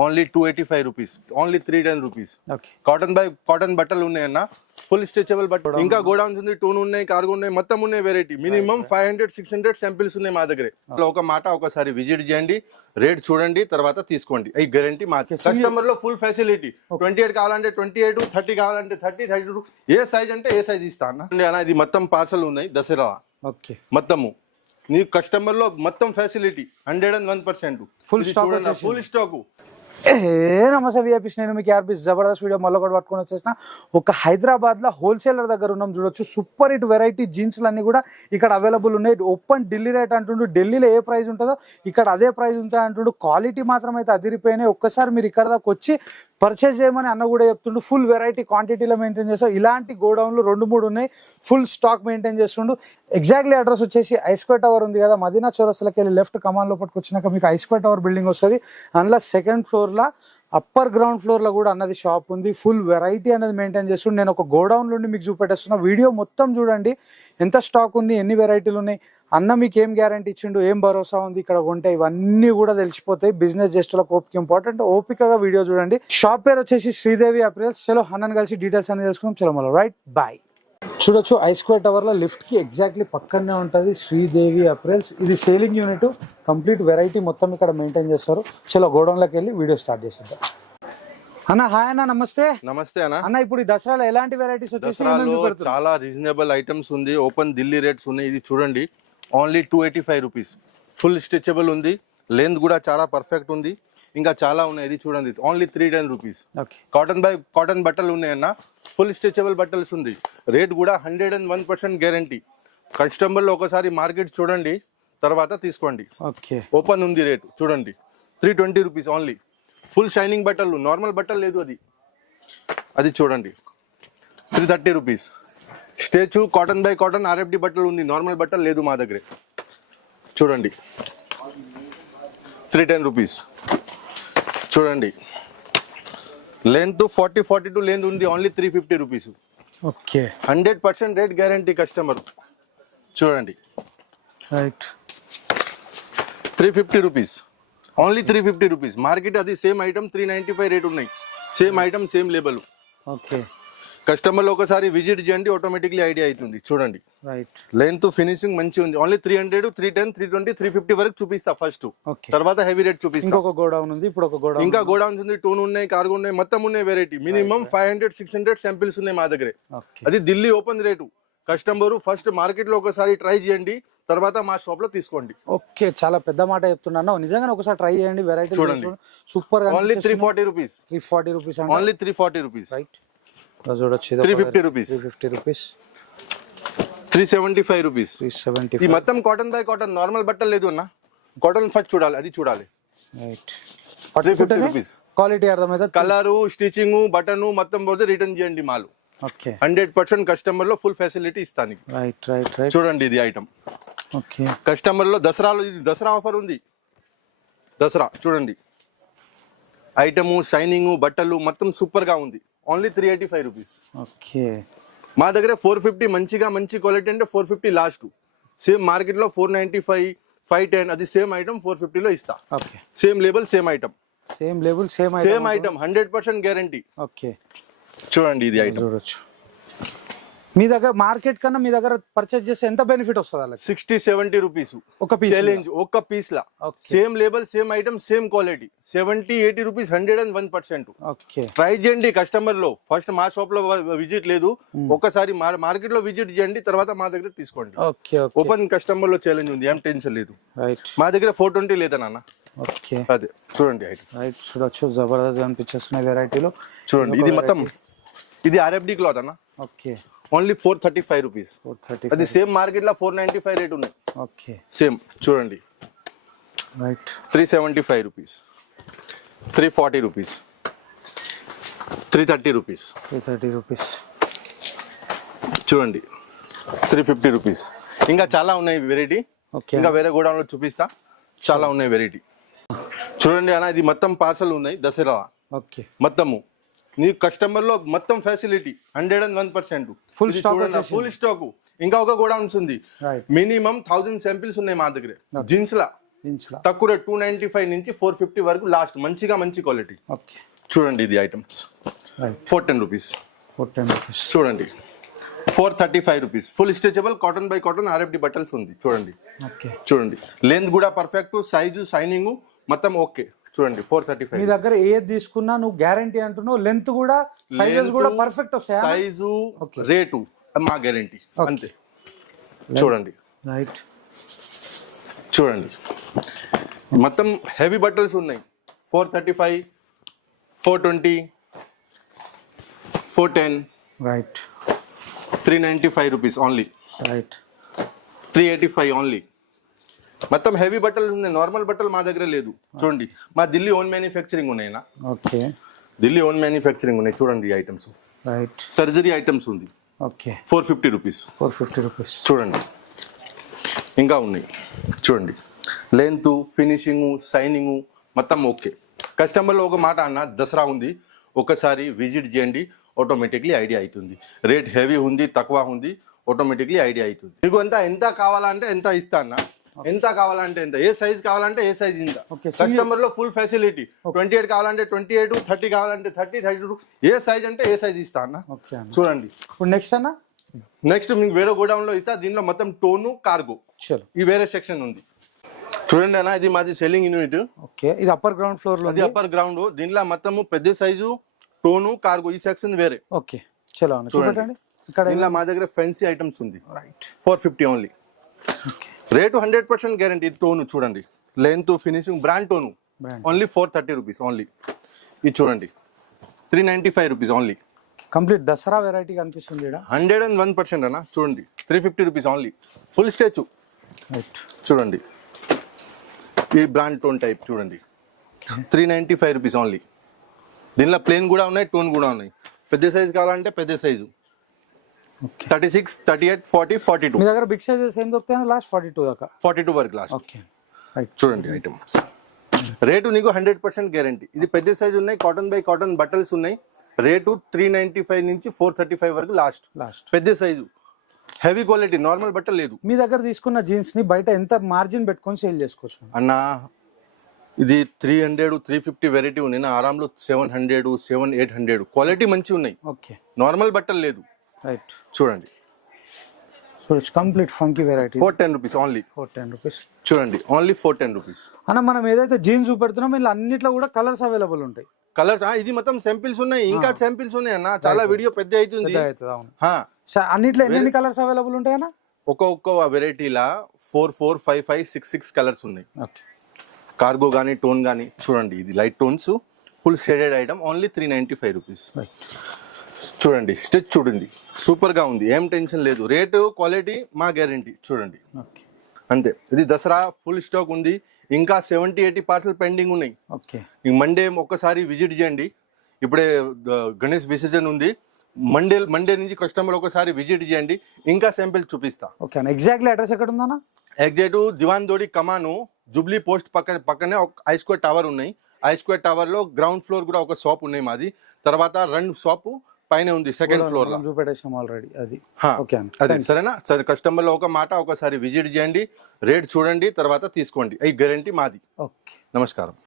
Only 285 rupees, only 310 rupees. Cotton బట్టలు ఉన్నాయన్న, full stretchable బట్టలు. ఇంకా గోడౌన్స్ ఉంది, టూన్ ఉన్నాయి, కార్గో ఉన్నాయి, మొత్తం ఉన్నాయి వెరైటీ. మినిమం 500-600 శాంపిల్స్ ఉన్నాయి మా దగ్గర. ఒక మాట ఒకసారి విజిట్ చేయండి, రేట్ చూడండి, తర్వాత తీసుకోండి. ఈ గ్యారంటీ మా కస్టమర్ లో ఫుల్ ఫెసిలిటీ. 28 కావాలంటే 28, 30 కావాలంటే 30, 32 ఏ సైజ్ అంటే ఏ సైజ్ ఇస్తా అన్న. ఇది మొత్తం పార్సల్ ఉన్నాయి దసరా మొత్తము. నీ కస్టమర్ లో మొత్తం ఫెసిలిటీ 101%. Full stock. నమస్తే విఐపీస్, నేను మీకు ఆర్పీ జబర్దస్త్ వీడియో మళ్ళీ ఒకటి పట్టుకొని వచ్చేసిన. ఒక హైదరాబాద్ లో హోల్సేలర్ దగ్గర ఉన్నాం, చూడొచ్చు. సూపర్ హిట్ వెరైటీ జీన్స్లు అన్ని కూడా ఇక్కడ అవైలబుల్ ఉన్నాయి. ఓపెన్ ఢిల్లీ రేట్ అంటుండు, ఢిల్లీలో ఏ ప్రైస్ ఉంటుందో ఇక్కడ అదే ప్రైస్ ఉంటుంది అంటుండు. క్వాలిటీ మాత్రం అయితే అదిరిపోయినాయి. ఒక్కసారి మీరు ఇక్కడ దాకా వచ్చి పర్చేజ్ చేయమని అన్న కూడా చెప్తుండు. ఫుల్ వెరైటీ క్వాంటిటీలో మెయింటైన్ చేస్తాం. ఇలాంటి గోడౌన్లు 2-3 ఉన్నాయి, ఫుల్ స్టాక్ మెయింటైన్ చేస్తుండు. ఎగ్జాక్ట్లీ అడ్రస్ వచ్చేసి ఐస్క్వేర్ టవర్ ఉంది కదా, మదీనా చౌరస్తాకి వెళ్ళి లెఫ్ట్ కమాన్ లోపలికి వచ్చినాక మీకు ఐస్క్వేర్ టవర్ బిల్డింగ్ వస్తుంది. అందులో సెకండ్ ఫ్లోర్ లా అప్పర్ గ్రౌండ్ ఫ్లోర్ లో కూడా అన్నది షాప్ ఉంది. ఫుల్ వెరైటీ అనేది మెయింటైన్ చేస్తుండే. నేను ఒక గోడౌన్ నుండి మీకు చూపెట్టేస్తున్నా. వీడియో మొత్తం చూడండి, ఎంత స్టాక్ ఉంది, ఎన్ని వెరైటీలు ఉన్నాయి, అన్న మీకు ఏం గ్యారంటీ ఇచ్చిండు, ఏం భరోసా ఉంది ఇక్కడ కొంటే, ఇవన్నీ కూడా తెలిసిపోతాయి. బిజినెస్ జస్ట్లకు ఓపిక ఇంపార్టెంట్. ఓపికగా వీడియో చూడండి. షాప్ పేరు వచ్చేసి శ్రీదేవి అప్రియల్స్. చలో అన్నని కలిసి డీటెయిల్స్ అనేది తెలుసుకుందాం. చలో మళ్ళీ రైట్ బాయ్. చూడొచ్చు, ఐస్క్వేర్ టవర్ లో లిఫ్ట్ కి ఎగ్జాక్ట్లీ పక్కనే ఉంటుంది శ్రీదేవి అప్రియల్స్. ఇది సేలింగ్ యూనిట్, కంప్లీట్ వెరైటీ మొత్తం ఇక్కడ మెయింటైన్ చేస్తారు. చలో గోడౌన్ లోకి వెళ్ళి వీడియో స్టార్ట్ చేసేద్దాం. అన్న హాయ్ అన్న, నమస్తే. నమస్తే అన్న. అన్న ఇప్పుడు ఈ దసరాలో ఎలాంటి వెరైటీస్ వచ్చేసి? చాలా రీజనబుల్ ఐటమ్స్ ఉంది, ఓపెన్ ఢిల్లీ రేట్స్ ఉన్నాయి. ఇది చూడండి, ఓన్లీ 285 రూపీస్. ఫుల్ స్ట్రెచబుల్ ఉంది, లెంత్ కూడా చాలా పర్ఫెక్ట్ ఉంది. ఇంకా చాలా ఉన్నాయి. ఇది చూడండి, ఓన్లీ 310 రూపీస్. కాటన్ బట్టలు ఉన్నాయన్న, ఫుల్ స్ట్రెచబుల్ బట్టల్స్ ఉంది. రేట్ కూడా 101% గ్యారంటీ. కస్టమర్ లో ఒకసారి మార్కెట్ చూడండి, తర్వాత తీసుకోండి. ఓపెన్ ఉంది రేట్ చూడండి, 320 రూపీస్ ఓన్లీ. ఫుల్ షైనింగ్ బట్టలు, నార్మల్ బట్టలు లేదు. అది చూడండి, 330 rupees. Statue cotton by cotton RFD బట్టలు ఉంది, నార్మల్ బట్టలు లేదు మా దగ్గర. చూడండి, 310 రూపీస్. చూడండి, లెంత్ 40-42 లెంత్ ఉంది, only 350 rupees. 100% rate guarantee customer. చూడండి, 350 రూపీస్, ఓన్లీ 350 రూపీస్. మార్కెట్ అది సేమ్ ఐటమ్ 395 రేట్ ఉన్నాయి. Same item, same label. Customer లో ఒకసారి విజిట్ చేయండి, ఆటోమేటిక్లీ ఐడియా అవుతుంది. చూడండి, లెంత్ ఫినిషింగ్ మంచి ఉంది. ఓన్లీ 300, 310, 320, 350 వరకు చూపిస్తా ఫస్ట్, తర్వాత హెవీ రేట్ చూపిస్తా. ఇంకొక గోడౌన్ ఉంది, ఇప్పుడు ఒక గోడౌన్, ఇంకా గోడౌన్స్ ఉంది, టూన్ ఉన్నాయి, కార్గో ఉన్నాయి, మొత్తం ఉన్నాయి వెరైటీ. మినిమం 500-600 శాంపిల్స్ ఉన్నాయి మా దగ్గర. అది Delhi open rate. Customer first market లో ఒకసారి ట్రై చేయండి, తర్వాత మా షాప్ లో తీసుకోండి. ఓకే, చాలా పెద్ద మాట చెప్తున్నాను. నిజంగా ఒకసారి ట్రై చేయండి. వెరైటీ చూడండి, super. Only 340 rupees. 340 rupees, only 340 rupees. చూడొచ్చు, 350 రూపీస్, 350 రూపీస్, 375 రూపీస్. 375. ఈ మొత్తం కాటన్ బై కాటన్, నార్మల్ బట్టలు లేదు అన్న. కాటన్ ఫస్ట్ చూడాలి, అది చూడాలి. 350 రూపీస్. క్వాలిటీ అర్థమైతే, కలరు, స్టిచింగ్, బటన్ మొత్తం పోతే రిటర్న్ చేయండి మాలు. 100% కస్టమర్ లో ఫుల్ ఫెసిలిటీ ఇస్తాను. చూడండి, ఇది ఐటమ్ కస్టమర్ లో దసరాలో, ఇది దసరా ఆఫర్ ఉంది. దసరా చూడండి, ఐటమ్, షైనింగ్, బట్టలు మొత్తం సూపర్ గా ఉంది. Only 385 rupees. మా దగ్గర 450 మంచి క్వాలిటీ అంటే 450 లాస్ట్. సేమ్ మార్కెట్ లో 495, 510, అది సేమ్ ఐటమ్ 450 లో ఇస్తా. Same label, same item, same item, 100% guarantee. చూడండి, ఇది ఐటమ్ చూడొచ్చు. మీ దగ్గర మార్కెట్ కన్నా మీ దగ్గర పర్చేజ్ చేస్తే ఎంత బెనిఫిట్ వస్తుంది? అలా 60-70 రూపీస్ ఒక పీస్. ఛాలెంజ్ ఒక పీస్ లా. Same label, same item, same quality. 70-80 rupees, 101%. Try చేయండి కస్టమర్ లో. ఫస్ట్ మా షాప్ లో విజిట్ లేదు, ఒకసారి మార్కెట్ లో విజిట్ చేయండి, తర్వాత మా దగ్గర తీసుకోండి. ఓపెన్ కస్టమర్ లో ఛాలెంజ్ ఉంది, ఏం టెన్షన్ లేదు. మా దగ్గర 420 లేదా నాన్న. అదే చూడండి, చూడొచ్చు, జబర్దస్త్ అనిపించేస్తున్నాయి వెరైటీలో. చూడండి, ఇది మొత్తం, ఇది ఆర్ఎఫ్డి క్లాత్ అన్న. Only 435 rupees. అది సేమ్ మార్కెట్ లో 495 రేట్ ఉన్నాయి. సేమ్ చూడండి, 375 రూపీస్, 340 రూపీస్, 330 రూపీస్, 330 రూపీస్. చూడండి, 350 రూపీస్. ఇంకా చాలా ఉన్నాయి వెరైటీ. ఇంకా వేరే గోడౌన్ లో చూపిస్తా, చాలా ఉన్నాయి వెరైటీ. చూడండి అన్న, ఇది మొత్తం పార్సల్ ఉన్నాయి దసరా మొత్తము. నీ కస్టమర్ లో మొత్తం ఫెసిలిటీ 101%. Full stock. ఇంకా ఒక గోడౌన్స్ ఉంది, మినిమం 1000 శాంపిల్స్ ఉన్నాయి మా దగ్గర. జీన్స్ లా జీన్స్ లా తక్కువ 295 నుంచి 450 వరకు లాస్ట్, మంచి క్వాలిటీ. ఓకే చూడండి ఇది ఐటమ్స్ రైట్ 410 రూపీస్. 410 రూపీస్. చూడండి 435 rupees. Full stretchable cotton by cotton RFD బట్టల్స్ ఉంది. చూడండి ఓకే చూడండి లెంత్ కూడా పర్ఫెక్ట్, సైజు షైనింగ్ మొత్తం ఓకే. చూడండి 435. మీ దగ్గర ఏది తీసుకున్నా నువ్వు గ్యారంటీ అంటున్నావు, లెంత్ కూడా సైజెస్ కూడా పర్ఫెక్ట్ వస్తాయి. సైజు రేటు మా గ్యారంటీ అంతే. చూడండి రైట్ చూడండి మొత్తం హెవీ బట్టల్స్ ఉన్నాయి. 435, 420, 410, right 395 rupees only, right 385 only. మొత్తం హెవీ బట్టలు ఉన్నాయి, నార్మల్ బట్టలు మా దగ్గర లేదు. చూడండి మా ఢిల్లీ ఓన్ మ్యానుఫ్యాక్చరింగ్ ఉన్నాయినా, ఓకే ఢిల్లీ ఓన్ మ్యానుఫ్యాక్చరింగ్ ఉన్నాయి. చూడండి ఐటమ్స్ రైట్ సర్జరీ ఐటమ్స్ ఉంది. Okay 450 rupees. 450 రూపీస్. చూడండి ఇంకా ఉన్నాయి. చూడండి లెంత్, ఫినిషింగ్, షైనింగ్ మొత్తం ఓకే. కస్టమర్లో ఒక మాట అన్న, దసరా ఉంది ఒకసారి విజిట్ చేయండి, ఆటోమేటిక్లీ ఐడియా అవుతుంది. రేట్ హెవీ ఉంది తక్కువ ఉంది, ఆటోమేటిక్లీ ఐడియా అవుతుంది. మీకు ఎంత కావాలంటే ఎంత ఇస్తా అన్న, ఎంత కావాలంటే ఎంత, ఏ సైజ్ కావాలంటే ఏ సైజ్ ఇంత. కస్టమర్ లో ఫుల్ ఫెసిలిటీ. 28 కావాలంటే 28, 30 కావాలంటే 30, 32 ఏ సైజ్ అంటే ఏ సైజ్ ఇస్తా అన్న. చూడండి ఇప్పుడు నెక్స్ట్ అన్న, నెక్స్ట్ మీకు వేరే గోడౌన్ లో ఇస్తా. దీనిలో మొత్తం టోను, కార్గో ఈ వేరే సెక్షన్ ఉంది. చూడండి అన్న, ఇది మాది సెల్లింగ్ యూనిట్. ఓకే ఇది అప్పర్ గ్రౌండ్ ఫ్లోర్ లో, అది అప్పర్ గ్రౌండ్. దీనిలో మొత్తం పెద్ద సైజు, టోను, కార్గో ఈ సెక్షన్ వేరే. ఓకే చలో అన్న చూడండి. ఇక్కడ దీనిలో మా దగ్గర ఫెన్సీ ఐటమ్స్ ఉంది. Right 450 only. Okay rate 100% guarantee. ఇది టోను చూడండి, length, finishing, brand tone only 430 rupees only. ఇది చూడండి 395 rupees only. Complete Dasara variety కనిపిస్తుంది ఇక్కడ. 101% అన్న. చూడండి 350 rupees only. Full statue right చూడండి, ఈ బ్రాండ్ టోన్ టైప్ చూడండి 395 రూపీస్ ఓన్లీ. దీనిలో ప్లేన్ కూడా ఉన్నాయి, టోన్ కూడా ఉన్నాయి. పెద్ద సైజు కావాలంటే పెద్ద సైజు 36, 38, 40, 42. మీ దగ్గర బిగ్ సైజెస్ ఏం దొరుకుతాయి? లాస్ట్ 42 దాకా, 42 వరకు లాస్ట్. ఓకే రైట్ చూడండి ఐటమ్స్ రేటు నీకు 100% గ్యారంటీ. ఇది పెద్ద సైజు ఉన్నాయి, కాటన్ బై కాటన్ బట్టల్స్ ఉన్నాయి. రేటు 395 నుంచి 435 వరకు లాస్ట్. పెద్ద సైజు, హెవీ క్వాలిటీ, నార్మల్ బట్టలు లేదు. మీ దగ్గర తీసుకున్న జీన్స్ ని బయట ఎంత మార్జిన్ పెట్టుకొని సేల్ చేసుకోవచ్చు అన్న? ఇది 300, 350 వెరైటీ ఉన్నాయి నా ఆరాంలో. 700, 800 క్వాలిటీ మంచి ఉన్నాయి. ఓకే నార్మల్ బట్టలు లేదు. రైట్ చూడండి complete funky variety. 410 rupees only. 410 rupees. చూడండి ఓన్లీ 410 రూపీస్. అన్న మనం ఏదైతే జీన్స్ చూపెడుతున్నామో ఇలా అన్నిట్లో కూడా కలర్స్ అవైలబుల్ ఉంటాయి. కలర్స్ ఇది మొత్తం శాంపిల్స్ ఉన్నాయి, ఇంకా శాంపిల్స్ ఉన్నాయి అన్న. చాలా వీడియో పెద్ద అవుతుంది. అన్నిట్లో ఎన్ని కలర్స్ అవైలబుల్ ఉంటాయి అన్న? ఒక్కొక్క వెరైటీలా 4, 4, 5, 5, 6, 6 కలర్స్ ఉన్నాయి. ఓకే కార్గో గానీ, టోన్ గానీ. చూడండి ఇది light tones, full shaded item only 395 rupees. చూడండి స్టిచ్ చూడండి సూపర్ గా ఉంది, ఏం టెన్షన్ లేదు. రేటు క్వాలిటీ మా గ్యారంటీ. చూడండి అంతే. ఇది దసరా ఫుల్ స్టాక్ ఉంది, ఇంకా 70, 80 పార్సల్ పెండింగ్ ఉన్నాయి. ఓకే మండే ఒక్కసారి విజిట్ చేయండి. ఇప్పుడే గణేష్ విసర్జన్ ఉంది. మండే నుంచి కస్టమర్ ఒకసారి విజిట్ చేయండి, ఇంకా శాంపిల్ చూపిస్తా. ఓకే ఎగ్జాక్ట్లీ అడ్రస్ ఎక్కడ ఉందన్న? ఎగ్జాక్ట్ దివాన్ దోడి కమాను, జూబ్లీ పోస్ట్ పక్కనే ఒక ఐస్క్వేర్ టవర్ ఉన్నాయి. ఐస్క్వేర్ టవర్ లో గ్రౌండ్ ఫ్లోర్ కూడా ఒక షాప్ ఉన్నాయి మాది. తర్వాత 2 షాప్ పైన ఉంది, సెకండ్ ఫ్లోర్ లో చూపెట్టేసాం ఆల్రెడీ. అది అదే సరేనా? సరే కస్టమర్ లో ఒక మాట, ఒకసారి విజిట్ చేయండి, రేట్ చూడండి, తర్వాత తీసుకోండి. ఈ గ్యారంటీ మాది. ఓకే నమస్కారం.